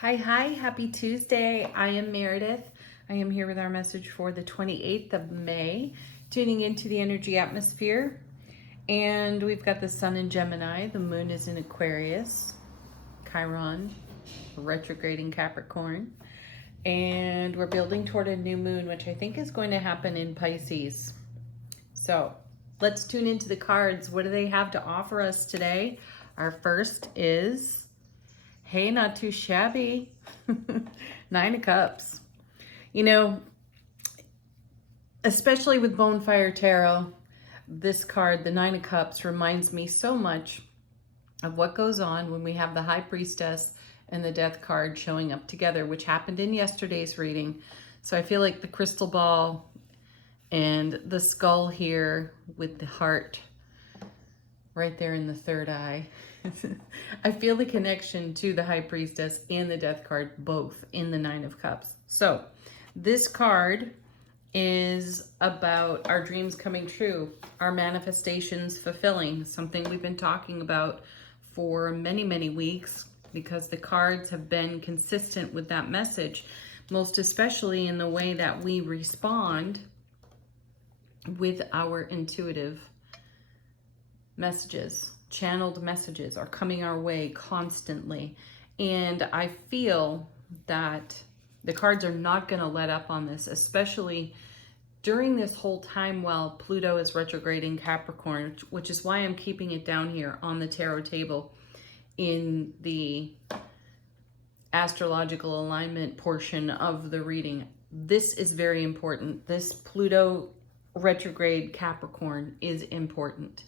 Hi, happy Tuesday. I am Meredith. I am here with our message for the 28th of May, tuning into the energy atmosphere. And we've got the sun in Gemini, the moon is in Aquarius, Chiron, retrograding Capricorn. And we're building toward a new moon, which I think is going to happen in Pisces. So let's tune into the cards. What do they have to offer us today? Our first is, hey, not too shabby. Nine of Cups. You know, especially with Bonfire Tarot, this card, the Nine of Cups, reminds me so much of what goes on when we have the High Priestess and the Death card showing up together, which happened in yesterday's reading. So I feel like the crystal ball and the skull here with the heart right there in the third eye. I feel the connection to the High Priestess and the Death card, both in the Nine of Cups. So this card is about our dreams coming true, our manifestations fulfilling, something we've been talking about for many weeks because the cards have been consistent with that message, most especially in the way that we respond with our intuitive messages. Channeled messages are coming our way constantly. And I feel that the cards are not going to let up on this, especially during this whole time while Pluto is retrograding Capricorn, which is why I'm keeping it down here on the tarot table in the astrological alignment portion of the reading. This is very important. This Pluto retrograde Capricorn is important.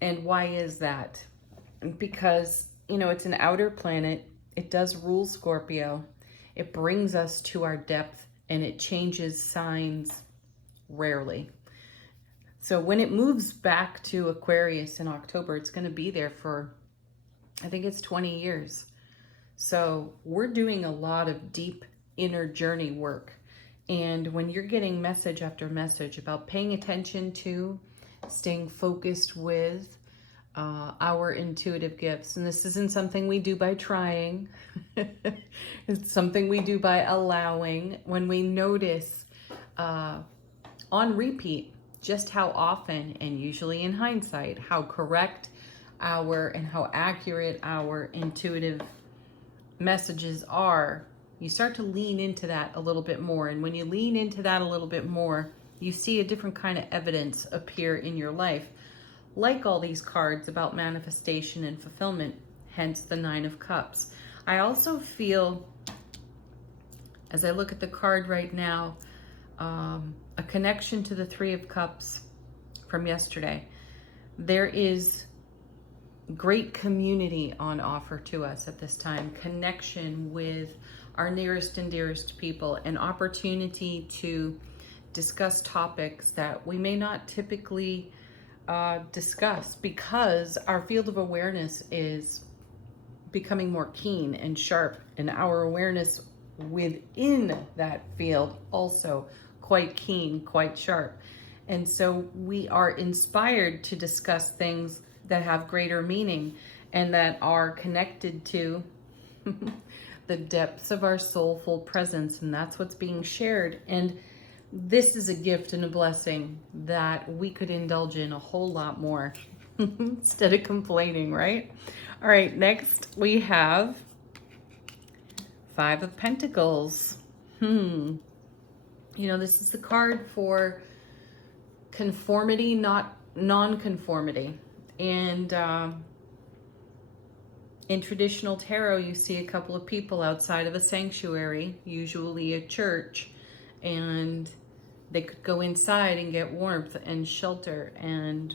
And why is that? Because, it's an outer planet. It does rule Scorpio. It brings us to our depth and it changes signs rarely. So when it moves back to Aquarius in October, it's going to be there for, I think it's 20 years. So we're doing a lot of deep inner journey work. And when you're getting message after message about paying attention to, staying focused with our intuitive gifts. And this isn't something we do by trying. It's something we do by allowing. When we notice on repeat just how often, and usually in hindsight, how correct and how accurate our intuitive messages are, you start to lean into that a little bit more. And when you lean into that a little bit more, you see a different kind of evidence appear in your life, like all these cards about manifestation and fulfillment, hence the Nine of Cups. I also feel, as I look at the card right now, a connection to the Three of Cups from yesterday. There is great community on offer to us at this time, connection with our nearest and dearest people, an opportunity to discuss topics that we may not typically discuss because our field of awareness is becoming more keen and sharp, and our awareness within that field also quite keen, quite sharp. And so we are inspired to discuss things that have greater meaning and that are connected to the depths of our soulful presence, and that's what's being shared. And this is a gift and a blessing that we could indulge in a whole lot more instead of complaining, right? All right, next we have Five of Pentacles. This is the card for conformity, not non-conformity. And in traditional tarot, you see a couple of people outside of a sanctuary, usually a church, and they could go inside and get warmth and shelter and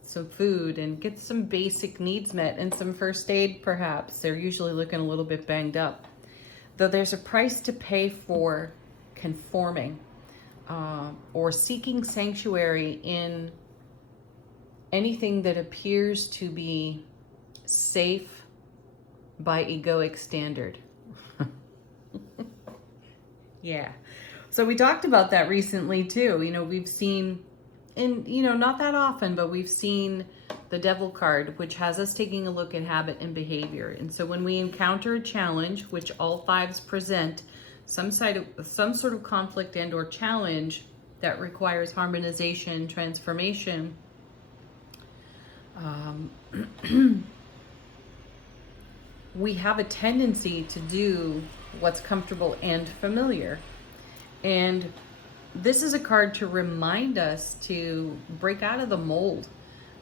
some food and get some basic needs met and some first aid perhaps. They're usually looking a little bit banged up. Though there's a price to pay for conforming or seeking sanctuary in anything that appears to be safe by egoic standard. Yeah. So we talked about that recently too. We've seen and you know, not that often, but we've seen the Devil card, which has us taking a look at habit and behavior. And so when we encounter a challenge, which all fives present, some sort of conflict and or challenge that requires harmonization, transformation, we have a tendency to do what's comfortable and familiar. And this is a card to remind us to break out of the mold,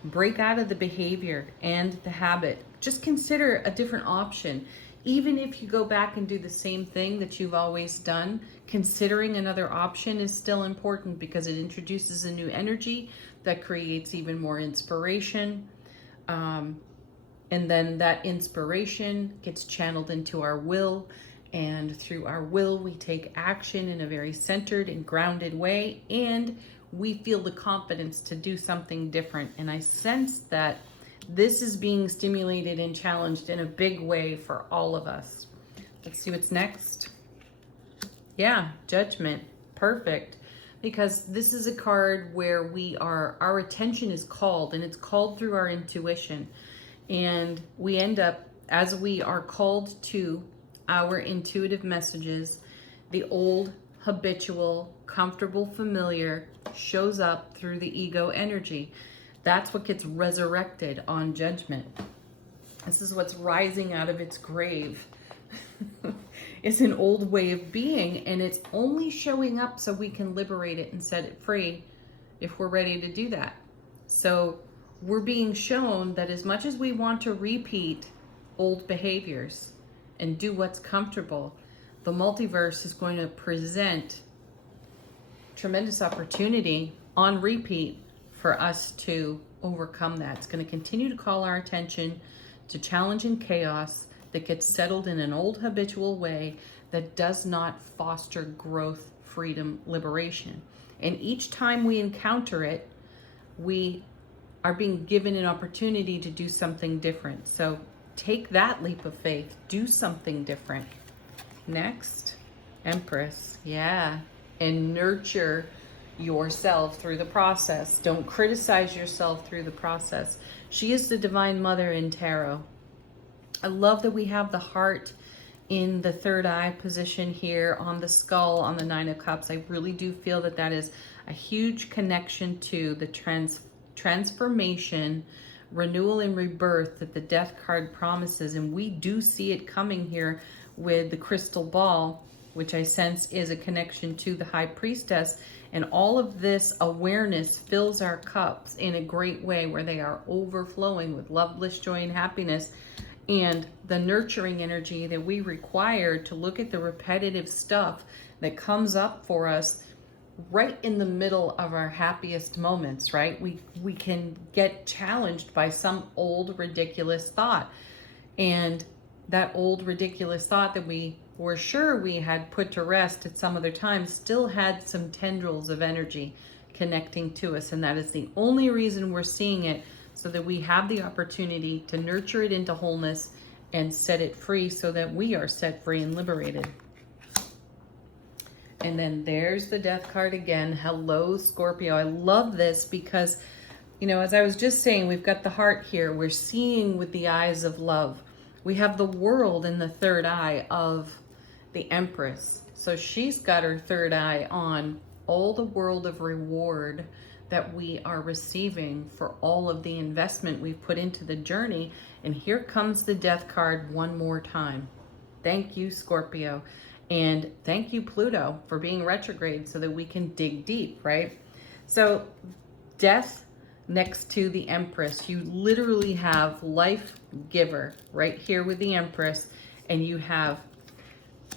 break out of the behavior and the habit. Just consider a different option. Even if you go back and do the same thing that you've always done, considering another option is still important because it introduces a new energy that creates even more inspiration. And then that inspiration gets channeled into our will. And through our will, we take action in a very centered and grounded way. And we feel the confidence to do something different. And I sense that this is being stimulated and challenged in a big way for all of us. Let's see what's next. Yeah, Judgment. Perfect. Because this is a card where our attention is called, and it's called through our intuition. And we end up, as we are called to our intuitive messages, the old, habitual, comfortable, familiar shows up through the ego energy. That's what gets resurrected on Judgment. This is what's rising out of its grave. It's an old way of being, and it's only showing up so we can liberate it and set it free if we're ready to do that. So we're being shown that as much as we want to repeat old behaviors and do what's comfortable, the multiverse is going to present tremendous opportunity on repeat for us to overcome that. It's going to continue to call our attention to challenge and chaos that gets settled in an old habitual way that does not foster growth, freedom, liberation. And each time we encounter it, we are being given an opportunity to do something different. So take that leap of faith, do something different. Next, Empress. Yeah. And nurture yourself through the process. Don't criticize yourself through the process. She is the Divine Mother in Tarot. I love that we have the heart in the third eye position here on the skull on the Nine of Cups. I really do feel that that is a huge connection to the transformation, renewal, and rebirth that the Death card promises. And we do see it coming here with the crystal ball, which I sense is a connection to the High Priestess. And all of this awareness fills our cups in a great way where they are overflowing with love, bliss, joy, and happiness. And the nurturing energy that we require to look at the repetitive stuff that comes up for us right in the middle of our happiest moments, right? We can get challenged by some old ridiculous thought. And that old ridiculous thought that we were sure we had put to rest at some other time still had some tendrils of energy connecting to us. And that is the only reason we're seeing it, so that we have the opportunity to nurture it into wholeness and set it free so that we are set free and liberated. And then there's the Death card again. Hello, Scorpio. I love this because, you know, as I was just saying, we've got the heart here. We're seeing with the eyes of love. We have the world in the third eye of the Empress. So she's got her third eye on all the world of reward that we are receiving for all of the investment we've put into the journey. And here comes the Death card one more time. Thank you, Scorpio. And thank you, Pluto, for being retrograde so that we can dig deep, right? So Death next to the Empress, you literally have life giver right here with the Empress, and you have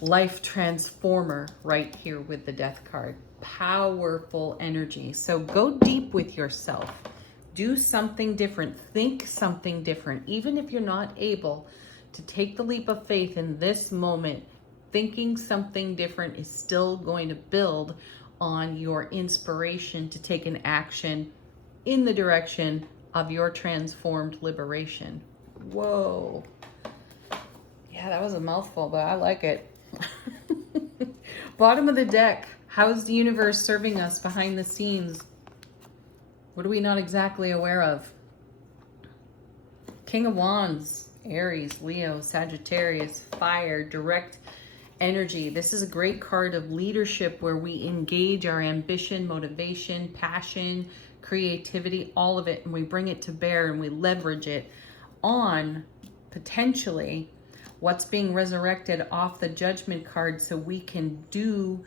life transformer right here with the Death card. Powerful energy. So go deep with yourself. Do something different. Think something different. Even if you're not able to take the leap of faith in this moment, thinking something different is still going to build on your inspiration to take an action in the direction of your transformed liberation. Whoa. Yeah, that was a mouthful, but I like it. Bottom of the deck. How's the universe serving us behind the scenes? What are we not exactly aware of? King of Wands, Aries, Leo, Sagittarius, fire, direct energy. This is a great card of leadership where we engage our ambition, motivation, passion, creativity, all of it, and we bring it to bear and we leverage it on potentially what's being resurrected off the Judgment card so we can do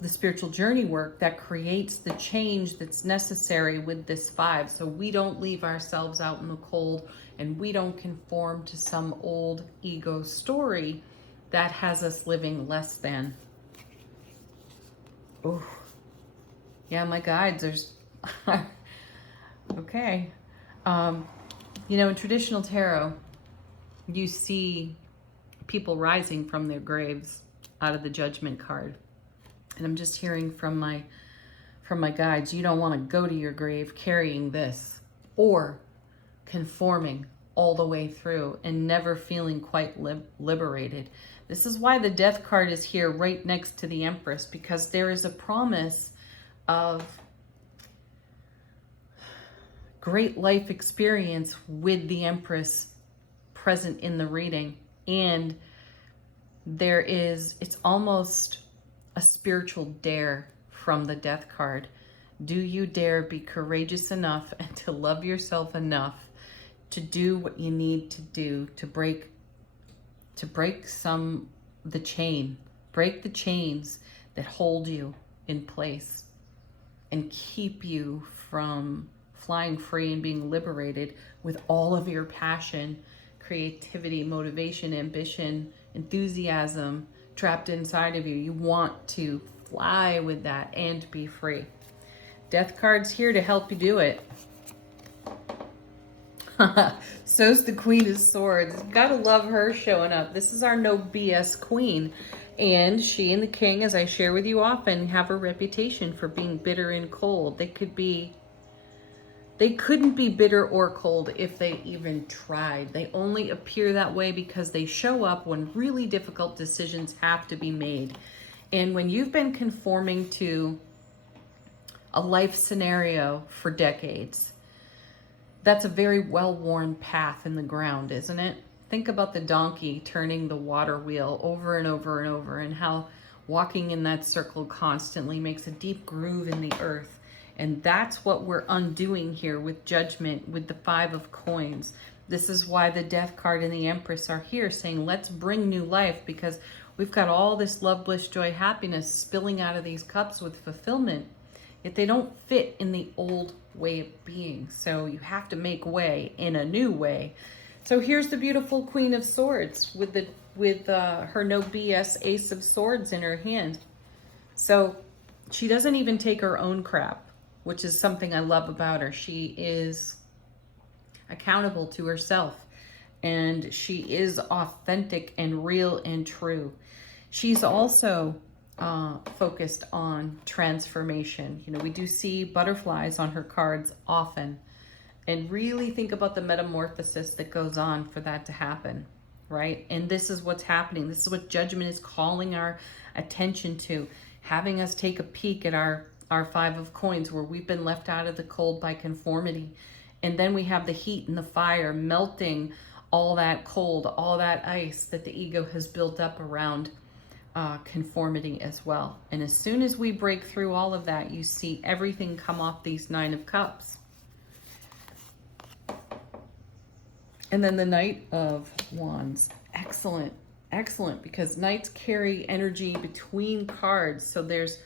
the spiritual journey work that creates the change that's necessary with this 5. So we don't leave ourselves out in the cold and we don't conform to some old ego story that has us living less than. Oh, yeah, my guides, there's, okay. You know, in traditional tarot, you see people rising from their graves out of the Judgment card. And I'm just hearing from my guides, you don't want to go to your grave carrying this or conforming all the way through and never feeling quite liberated. This is why the Death card is here right next to the Empress, because there is a promise of great life experience with the Empress present in the reading. And there is, it's almost a spiritual dare from the Death card. Do you dare be courageous enough and to love yourself enough to do what you need to do to break the chains that hold you in place and keep you from flying free and being liberated with all of your passion, creativity, motivation, ambition, enthusiasm trapped inside of you. You want to fly with that and be free. Death card's here to help you do it. So's the Queen of Swords. Gotta love her showing up. This is our no BS queen. And she and the king, as I share with you often, have a reputation for being bitter and cold. They couldn't be bitter or cold if they even tried. They only appear that way because they show up when really difficult decisions have to be made. And when you've been conforming to a life scenario for decades, that's a very well-worn path in the ground, isn't it? Think about the donkey turning the water wheel over and over and over, and how walking in that circle constantly makes a deep groove in the earth. And that's what we're undoing here with Judgment, with the 5 of coins. This is why the Death card and the Empress are here saying, let's bring new life, because we've got all this love, bliss, joy, happiness spilling out of these cups with fulfillment. Yet they don't fit in the old way of being. So you have to make way in a new way. So here's the beautiful Queen of Swords with her no BS Ace of Swords in her hand. So she doesn't even take her own crap, which is something I love about her. She is accountable to herself, and she is authentic and real and true. She's also focused on transformation. You know, we do see butterflies on her cards often, and really think about the metamorphosis that goes on for that to happen, right? And this is what's happening. This is what Judgment is calling our attention to, having us take a peek at our 5 of coins, where we've been left out of the cold by conformity. And then we have the heat and the fire melting all that cold, all that ice that the ego has built up around conformity as well. And as soon as we break through all of that, you see everything come off these 9 of Cups. And then the Knight of Wands. Excellent, excellent, because Knights carry energy between cards. So there's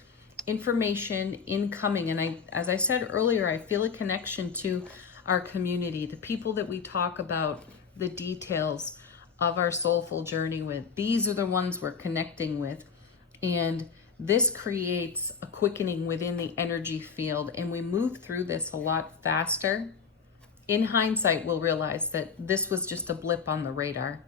information incoming. And as I said earlier, I feel a connection to our community, the people that we talk about the details of our soulful journey with. These are the ones we're connecting with. And this creates a quickening within the energy field. And we move through this a lot faster. In hindsight, we'll realize that this was just a blip on the radar.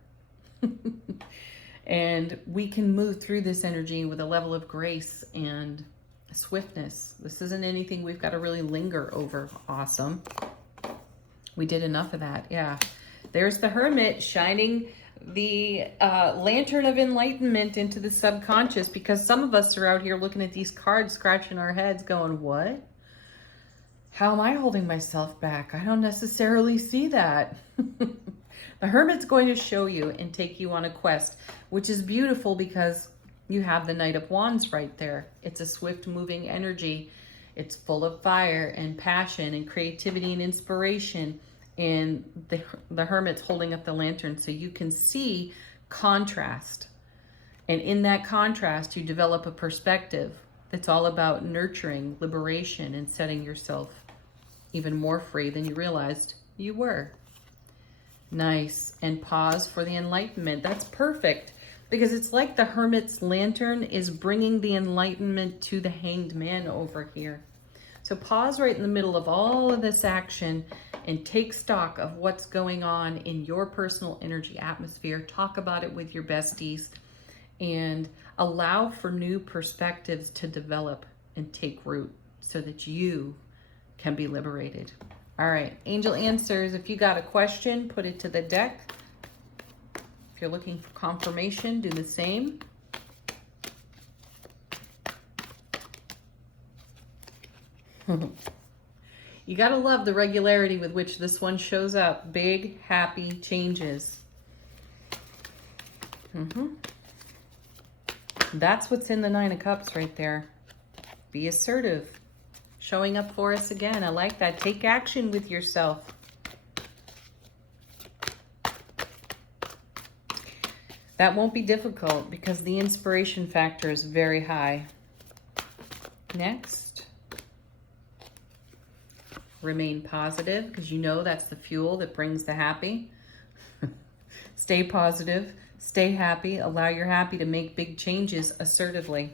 And we can move through this energy with a level of grace and swiftness. This isn't anything we've got to really linger over. Awesome. We did enough of that. Yeah. There's the Hermit shining the lantern of enlightenment into the subconscious, because some of us are out here looking at these cards, scratching our heads going, what? How am I holding myself back? I don't necessarily see that. The Hermit's going to show you and take you on a quest, which is beautiful because you have the Knight of Wands right there. It's a swift moving energy. It's full of fire and passion and creativity and inspiration. And the Hermit's holding up the lantern so you can see contrast. And in that contrast, you develop a perspective that's all about nurturing, liberation, and setting yourself even more free than you realized you were. Nice. And pause for the enlightenment. That's perfect because it's like the Hermit's lantern is bringing the enlightenment to the Hanged Man over here. So pause right in the middle of all of this action and take stock of what's going on in your personal energy atmosphere. Talk about it with your besties and allow for new perspectives to develop and take root so that you can be liberated. All right, angel answers. If you got a question, put it to the deck. If you're looking for confirmation, do the same. You gotta love the regularity with which this one shows up. Big, happy changes. That's what's in the Nine of Cups right there. Be assertive. Showing up for us again. I like that. Take action with yourself. That won't be difficult because the inspiration factor is very high. Next. Remain positive because you know that's the fuel that brings the happy. Stay positive. Stay happy. Allow your happy to make big changes assertively.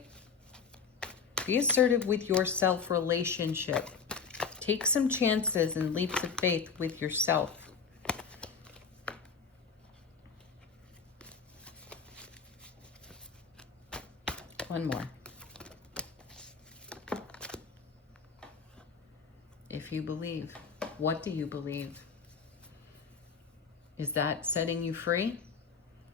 Be assertive with your self-relationship. Take some chances and leaps of faith with yourself. One more. If you believe, what do you believe? Is that setting you free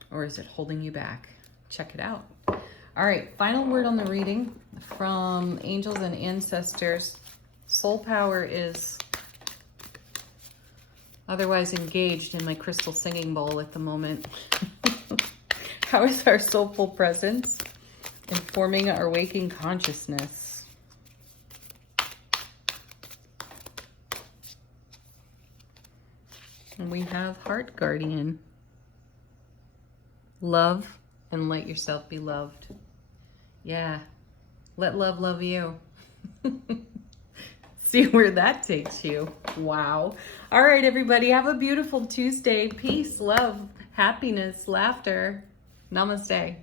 or is it holding you back? Check it out. All right, final word on the reading from angels and ancestors. Soul power is otherwise engaged in my crystal singing bowl at the moment. How is our soulful presence informing our waking consciousness? And we have Heart Guardian. Love and let yourself be loved. Yeah, let love love you. See where that takes you. Wow. All right, everybody, have a beautiful Tuesday. Peace, love, happiness, laughter. Namaste.